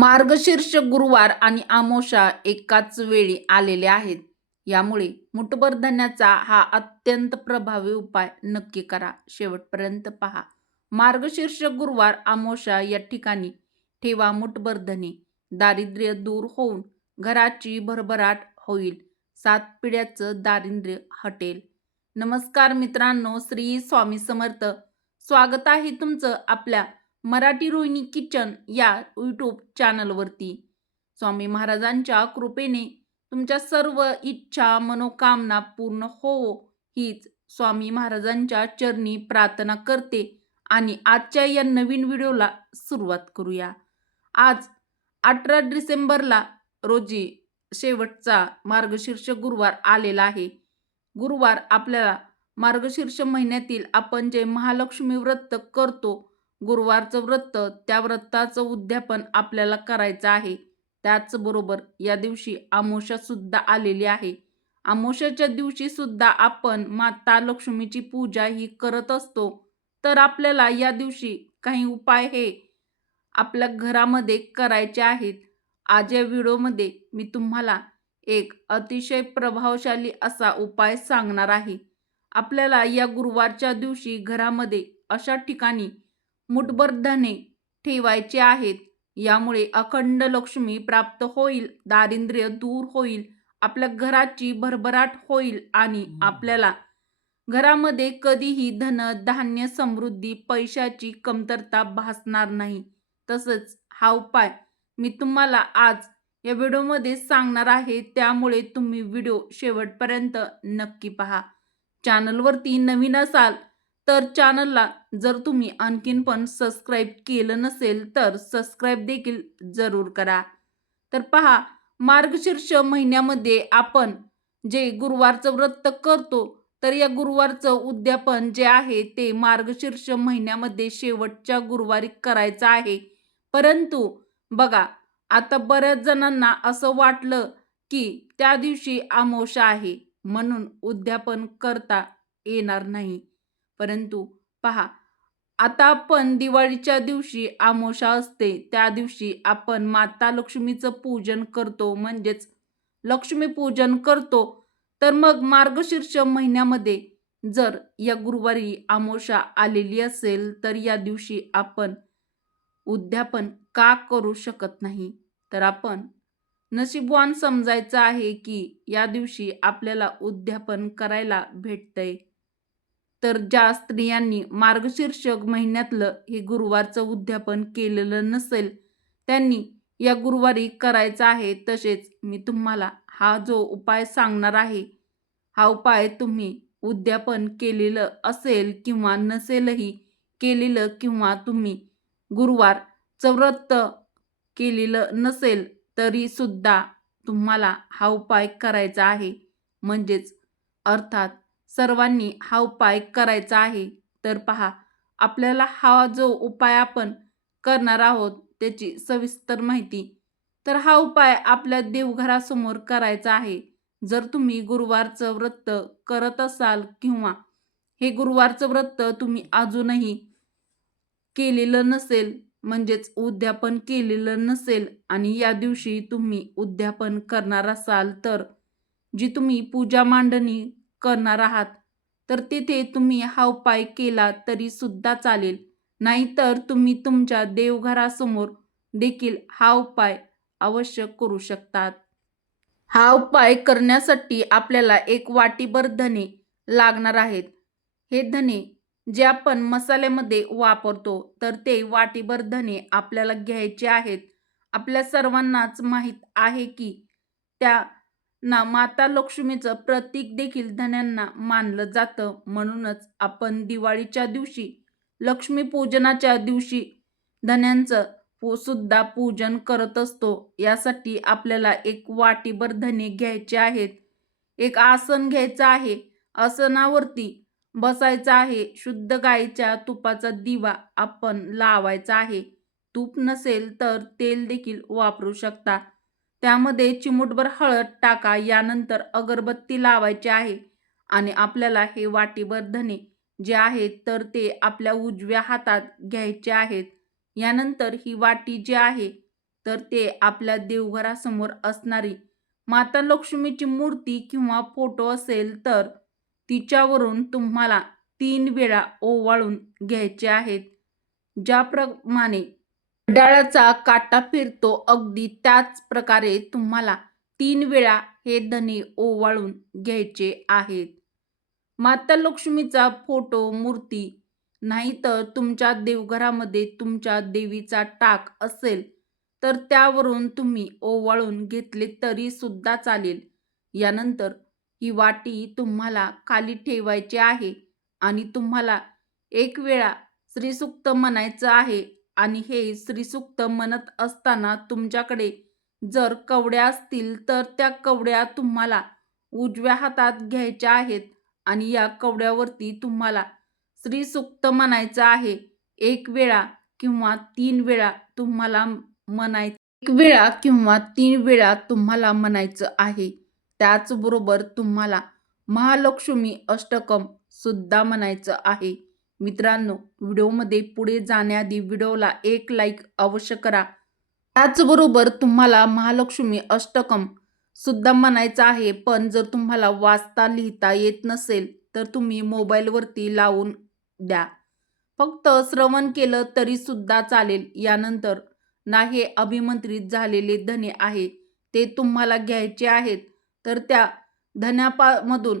मार्गशीर्ष गुरुवार आणि अमावस्या एकाच वेळी आलेले आहेत. यामुळे मुठभर धान्याचा हा अत्यंत प्रभावी उपाय नक्की करा. शेवटपर्यंत पहा. मार्गशीर्ष गुरुवार अमावस्या या ठिकाणी ठेवा मुठभर धने. दारिद्र्य दूर होऊन घराची भरभराट होईल. 7 पिढ्याचं दारिद्र्य हटेल. नमस्कार मित्रांनो, श्री स्वामी समर्थ. स्वागत आहे तुमचं आपल्या मराठी रोहिणी किचन या यूट्यूब चॅनलवरती. स्वामी महाराजांच्या कृपेने तुमच्या सर्व इच्छा मनोकामना पूर्ण होवो हीच स्वामी महाराजांच्या चरणी प्रार्थना करते आणि आजच्या या नवीन व्हिडिओला सुरुवात करूया. आज 18 डिसेंबरला रोजी शेवटचा मार्गशीर्ष गुरुवार आलेला आहे. गुरुवार आपल्याला मार्गशीर्ष महिन्यातील आपण जे महालक्ष्मी व्रत करतो, गुरुवारचं व्रत, त्या व्रताचं उद्यापन आपल्याला करायचं आहे. त्याचबरोबर या दिवशी अमावस्या सुद्धा आलेली आहे. अमावस्याच्या दिवशी सुद्धा आपण माता लक्ष्मीची पूजा ही करत असतो. तर आपल्याला या दिवशी काही उपाय हे आपल्या घरामध्ये करायचे आहेत. आज या व्हिडिओमध्ये मी तुम्हाला एक अतिशय प्रभावशाली असा उपाय सांगणार आहे. आपल्याला या गुरुवारच्या दिवशी घरामध्ये अशा ठिकाणी मुठभर धने ठेवायचे आहेत. यामुळे अखंड लक्ष्मी प्राप्त होईल, दारिद्र्य दूर होईल, आपल्या घराची भरभराट होईल आणि आपल्याला घरामध्ये कधीही धन धान्य समृद्धी पैशाची कमतरता भासणार नाही. तसंच हा उपाय मी तुम्हाला आज या व्हिडिओमध्ये सांगणार आहे. त्यामुळे तुम्ही व्हिडिओ शेवटपर्यंत नक्की पहा. चॅनलवरती नवीन असाल तर चॅनलला जर तुम्ही आणखीन पण सबस्क्राईब केलं नसेल तर सबस्क्राईब देखील जरूर करा. तर पहा, मार्गशीर्ष महिन्यामध्ये आपण जे गुरुवारचं व्रत करतो, तर या गुरुवारचं उद्यापन जे आहे ते मार्गशीर्ष महिन्यामध्ये शेवटच्या गुरुवारी करायचं आहे. परंतु बघा, आता बऱ्याच जणांना असं वाटलं की त्या दिवशी अमावस्या आहे म्हणून उद्यापन करता येणार नाही. परंतु पहा, आता आपण दिवाळीच्या दिवशी अमावस्या असते, त्या दिवशी आपण माता लक्ष्मीचं पूजन करतो, म्हणजेच लक्ष्मीपूजन करतो. तर मग मार्गशीर्ष महिन्यामध्ये जर या गुरुवारी अमावस्या आलेली असेल तर या दिवशी आपण उद्यापन का करू शकत नाही? तर आपण नशीबवान समजायचं आहे की या दिवशी आपल्याला उद्यापन करायला भेटतंय. तर ज्या स्त्रियांनी मार्गशीर्ष महिन्यातलं हे गुरुवारचं उद्यापन केलेलं नसेल, त्यांनी या गुरुवारी करायचं आहे. तसेच मी तुम्हाला हा जो उपाय सांगणार आहे, हा उपाय तुम्ही उद्यापन केलेलं असेल किंवा नसेलही केलेलं, किंवा तुम्ही गुरुवारचं व्रत केलेलं नसेल तरी सुद्धा तुम्हाला हा उपाय करायचा आहे. म्हणजेच अर्थात सर्वांनी हा उपाय करायचा आहे. तर पहा, आपल्याला हा जो उपाय आपण करणार आहोत त्याची सविस्तर माहिती. तर हा उपाय आपल्या देवघरासमोर करायचा आहे. जर तुम्ही गुरुवारचं व्रत करत असाल किंवा हे गुरुवारचं व्रत तुम्ही अजूनही केलेलं नसेल, म्हणजेच उद्यापन केलेलं नसेल आणि या दिवशी तुम्ही उद्यापन करणार असाल, तर जी तुम्ही पूजा मांडणी करणार आहात तर तिथे तुम्ही हा उपाय केला तरी सुद्धा चालेल. नाहीतर तुम्ही तुमच्या देवघरासमोर देखील हा उपाय अवश्य करू शकतात. हा उपाय करण्यासाठी आपल्याला 1 वाटीभर धने लागणार आहेत. हे धने जे आपण मसाल्यामध्ये वापरतो, तर ते वाटीभर धने आपल्याला घ्यायचे आहेत. आपल्या सर्वांनाच माहीत आहे की त्या माता लक्ष्मीचं प्रतीक देखील धन्यांना मानलं जातं. म्हणूनच आपण दिवाळीच्या दिवशी, लक्ष्मीपूजनाच्या दिवशी धन्यांचं सुद्धा पूजन करत असतो. यासाठी आपल्याला 1 वाटीभर धने घ्यायचे आहेत. एक आसन घ्यायचं आहे. आसनावरती बसायचं आहे. शुद्ध गाईच्या तुपाचा दिवा आपण लावायचा आहे. तूप नसेल तर तेल देखील वापरू शकता. त्यामध्ये चिमूटभर हळद टाका. यानंतर अगरबत्ती लावायची आहे आणि आपल्याला हे वाटीभर धने जे आहेत तर ते आपल्या उजव्या हातात घ्यायचे आहेत. यानंतर ही वाटी जी आहे तर ते आपल्या देवघरासमोर असणारी माता लक्ष्मीची मूर्ती किंवा फोटो असेल तर तिच्यावरून तुम्हाला 3 वेळा ओवाळून घ्यायचे आहेत. ज्याप्रमाणे घड्याळाचा काटा फिरतो अगदी त्याच प्रकारे तुम्हाला 3 वेळा हे धने ओवाळून घ्यायचे आहेत. माता लक्ष्मीचा फोटो, मूर्ती नाहीतर तुमच्या देवघरामध्ये तुमच्या देवीचा टाक असेल, तर त्यावरून तुम्ही ओवाळून घेतले तरी सुद्धा चालेल. यानंतर ही वाटी तुम्हाला खाली ठेवायची आहे आणि तुम्हाला एक वेळा श्रीसूक्त म्हणायचं आहे आणि हे श्रीसूक्त म्हणत असताना तुमच्याकडे जर कवड्या असतील, तर त्या कवड्या तुम्हाला उजव्या हातात घ्यायच्या आहेत आणि या कवड्यावरती तुम्हाला श्रीसूक्त म्हणायचं आहे. 1 वेळा किंवा 3 वेळा तुम्हाला म्हणायचं 1 वेळा किंवा 3 वेळा तुम्हाला म्हणायचं आहे. त्याचबरोबर तुम्हाला महालक्ष्मी अष्टकम सुद्धा म्हणायचं आहे. मित्रांनो, व्हिडिओमध्ये पुढे जाण्याआधी व्हिडिओला एक लाईक अवश्य करा. त्याचबरोबर तुम्हाला महालक्ष्मी अष्टकम सुद्धा म्हणायचं आहे. पण जर तुम्हाला वाचता लिहिता येत नसेल, तर तुम्ही मोबाईलवरती लावून द्या. फक्त श्रवण केलं तरी सुद्धा चालेल. यानंतर ना हे अभिमंत्रित झालेले धने आहे ते तुम्हाला घ्यायचे आहेत. तर त्या धन्यामधून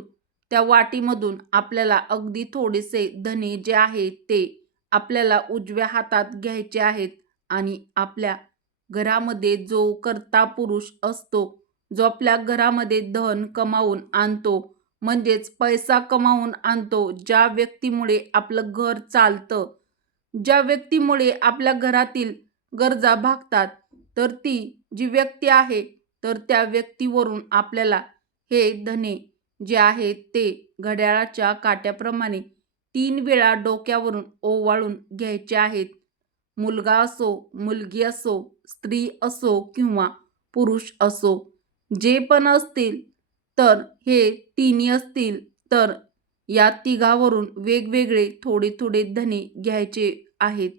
त्या वाटीमधून आपल्याला अगदी थोडेसे धने जे आहेत ते आपल्याला उजव्या हातात घ्यायचे आहेत आणि आपल्या घरामध्ये जो कर्ता पुरुष असतो, जो आपल्या घरामध्ये धन कमावून आणतो, म्हणजेच पैसा कमावून आणतो, ज्या व्यक्तीमुळे आपलं घर चालतं, ज्या व्यक्तीमुळे आपल्या घरातील गरजा भागतात, तर ती जी व्यक्ती आहे, तर त्या व्यक्तीवरून आपल्याला हे धने जे आहेत ते घड्याळाच्या काट्याप्रमाणे 3 वेळा डोक्यावरून ओवाळून घ्यायचे आहेत. मुलगा असो, मुलगी असो, स्त्री असो किंवा पुरुष असो, जे पण असतील, तर हे तिन्ही असतील, तर या तिघावरून वेगवेगळे थोडे थोडे धने घ्यायचे आहेत.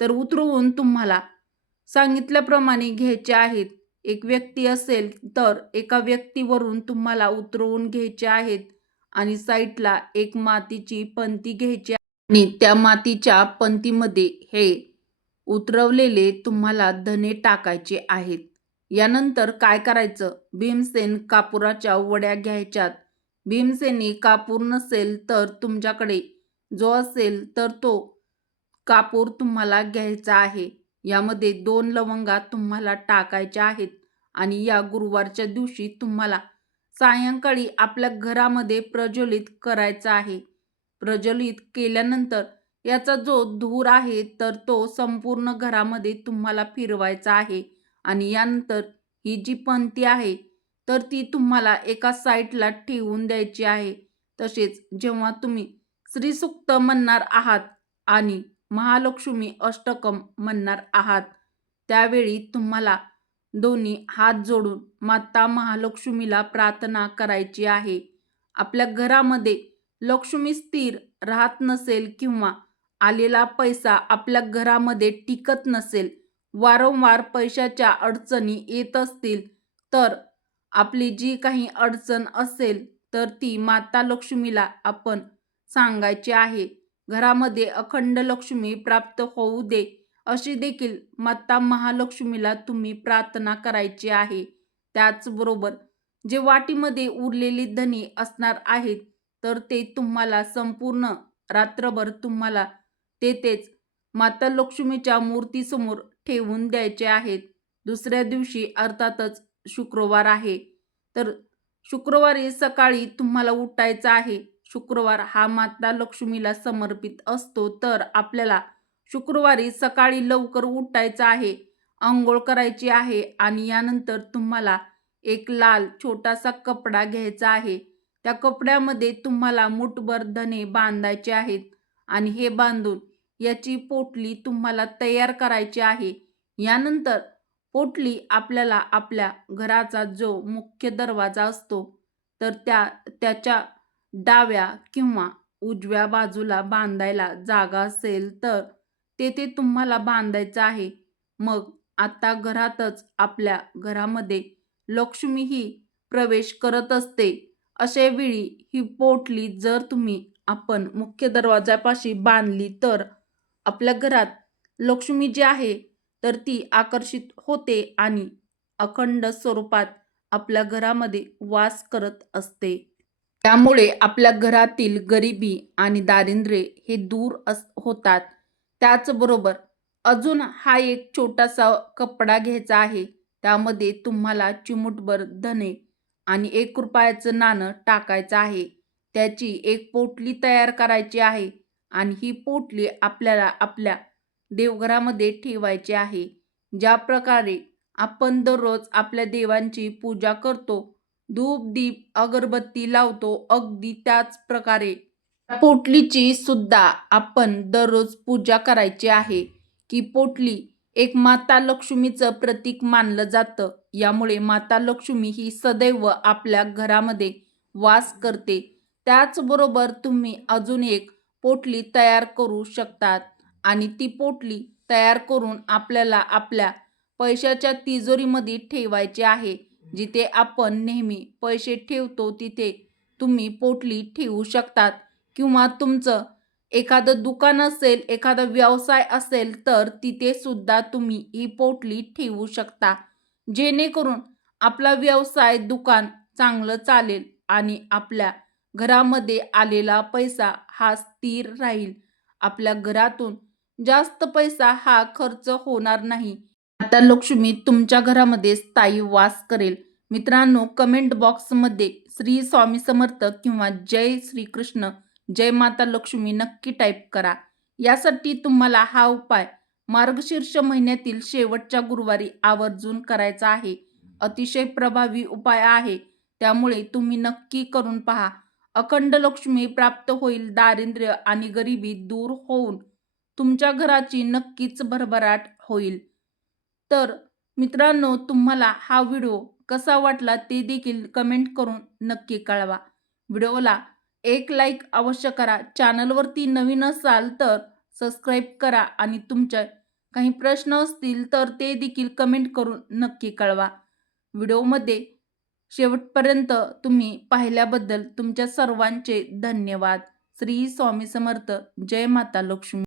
तर उतरवून तुम्हाला सांगितल्याप्रमाणे घ्यायचे आहेत. एक व्यक्ती असेल तर एका व्यक्तीवरून तुम्हाला उतरवून घ्यायचे आहेत आणि साईडला एक मातीची पंती घ्यायची आणि त्या मातीच्या पंतीमध्ये हे उतरवलेले तुम्हाला धने टाकायचे आहेत. यानंतर काय करायचं? भीमसेन कापुराच्या वड्या घ्यायच्यात. भीमसेनी कापूर नसेल तर तुमच्याकडे जो असेल तर तो कापूर तुम्हाला घ्यायचा आहे. यामध्ये 2 लवंगा तुम्हाला टाकायच्या आहेत आणि या गुरुवारच्या दिवशी तुम्हाला सायंकाळी आपल्या घरामध्ये प्रज्वलित करायचा आहे. प्रज्वलित केल्यानंतर याचा जो धूर आहे तर तो संपूर्ण घरामध्ये तुम्हाला फिरवायचा आहे आणि यानंतर ही जी पंती आहे तर ती तुम्हाला एका साईडला ठेवून द्यायची आहे. तसेच जेव्हा तुम्ही श्रीसूक्त म्हणणार आहात आणि महालक्ष्मी अष्टकम म्हणणार आहात, त्यावेळी तुम्हाला दोन्ही हात जोडून माता महालक्ष्मीला प्रार्थना करायची आहे. आपल्या घरामध्ये लक्ष्मी स्थिर राहत नसेल किंवा आलेला पैसा आपल्या घरामध्ये टिकत नसेल, वारंवार पैशाच्या अडचणी येत असतील, तर आपली जी काही अडचण असेल तर ती माता लक्ष्मीला आपण सांगायची आहे. घरामध्ये अखंड लक्ष्मी प्राप्त होऊ दे, अशी देखील माता महालक्ष्मीला तुम्ही प्रार्थना करायची आहे. त्याचबरोबर जे वाटीमध्ये उरलेली धने असणार आहेत, तर ते तुम्हाला संपूर्ण रात्रभर तुम्हाला तेथेच माता लक्ष्मीच्या मूर्तीसमोर ठेवून द्यायचे आहेत. दुसऱ्या दिवशी अर्थातच शुक्रवार आहे, तर शुक्रवारी सकाळी तुम्हाला उठायचं आहे. शुक्रवार हा माता लक्ष्मीला समर्पित असतो, तर आपल्याला शुक्रवारी सकाळी लवकर उठायचं आहे, अंघोळ करायची आहे आणि यानंतर तुम्हाला एक लाल छोटासा कपडा घ्यायचा आहे. त्या कपड्यामध्ये तुम्हाला मुठभर धने बांधायचे आहेत आणि हे बांधून याची पोटली तुम्हाला तयार करायची आहे. यानंतर पोटली आपल्याला आपल्या घराचा जो मुख्य दरवाजा असतो, तर त्याच्या डाव्या किंवा उजव्या बाजूला बांधायला जागा असेल तर तेथे तुम्हाला बांधायचं आहे. मग आता घरातच आपल्या घरामध्ये लक्ष्मी ही प्रवेश करत असते. अशा वेळी ही पोटली जर आपण मुख्य दरवाजापाशी बांधली तर आपल्या घरात लक्ष्मी जी आहे तर ती आकर्षित होते आणि अखंड स्वरूपात आपल्या घरामध्ये वास करत असते. त्यामुळे आपल्या घरातील गरिबी आणि दारिद्र्य हे दूर होतात. त्याचबरोबर अजून हा एक छोटासा कपडा घ्यायचा आहे. त्यामध्ये तुम्हाला चिमूटभर धने आणि ₹1 नाणं टाकायचं आहे. त्याची एक पोटली तयार करायची आहे आणि ही पोटली आपल्याला आपल्या देवघरामध्ये ठेवायची आहे. ज्या प्रकारे आपण दररोज आपल्या देवांची पूजा करतो, धूप, दीप, अगरबत्ती लावतो, अगदी त्याच प्रकारे पोटलीची सुद्धा आपण दररोज पूजा करायची आहे. की पोटली एक माता लक्ष्मीचं प्रतीक मानलं जातं. यामुळे माता लक्ष्मी ही सदैव आपल्या घरामध्ये वास करते. त्याचबरोबर तुम्ही अजून एक पोटली तयार करू शकतात आणि ती पोटली तयार करून आपल्याला आपल्या पैशाच्या तिजोरीमध्ये ठेवायची आहे. जिथे आपण नेहमी पैसे ठेवतो तिथे तुम्ही पोटली ठेवू शकतात किंवा तुमचं एखादं दुकान असेल, एखादा व्यवसाय असेल तर तिथे सुद्धा तुम्ही ही पोटली ठेवू शकता. जेणेकरून आपला व्यवसाय, दुकान चांगलं चालेल आणि आपल्या घरामध्ये आलेला पैसा हा स्थिर राहील. आपल्या घरातून जास्त पैसा हा खर्च होणार नाही. आता लक्ष्मी तुमच्या घरामध्ये स्थायी वास करेल. मित्रांनो, कमेंट बॉक्समध्ये श्री स्वामी समर्थ किंवा जय श्रीकृष्ण, जय माता लक्ष्मी नक्की टाईप करा. यासाठी तुम्हाला हा उपाय मार्गशीर्ष महिन्यातील शेवटच्या गुरुवारी आवर्जून करायचा आहे. अतिशय प्रभावी उपाय आहे. त्यामुळे तुम्ही नक्की करून पहा. अखंड लक्ष्मी प्राप्त होईल. दारिद्र्य आणि गरिबी दूर होऊन तुमच्या घराची नक्कीच भरभराट होईल. तर मित्रांनो, तुम्हाला हा व्हिडिओ कसा वाटला ते देखील कमेंट करून नक्की कळवा. व्हिडिओला एक लाईक अवश्य करा. चॅनलवरती नवीन असाल तर सबस्क्राईब करा आणि तुमचे काही प्रश्न असतील तर ते देखील कमेंट करून नक्की कळवा. व्हिडिओमध्ये शेवटपर्यंत तुम्ही पाहिल्याबद्दल तुमच्या सर्वांचे धन्यवाद. श्री स्वामी समर्थ. जय माता लक्ष्मी.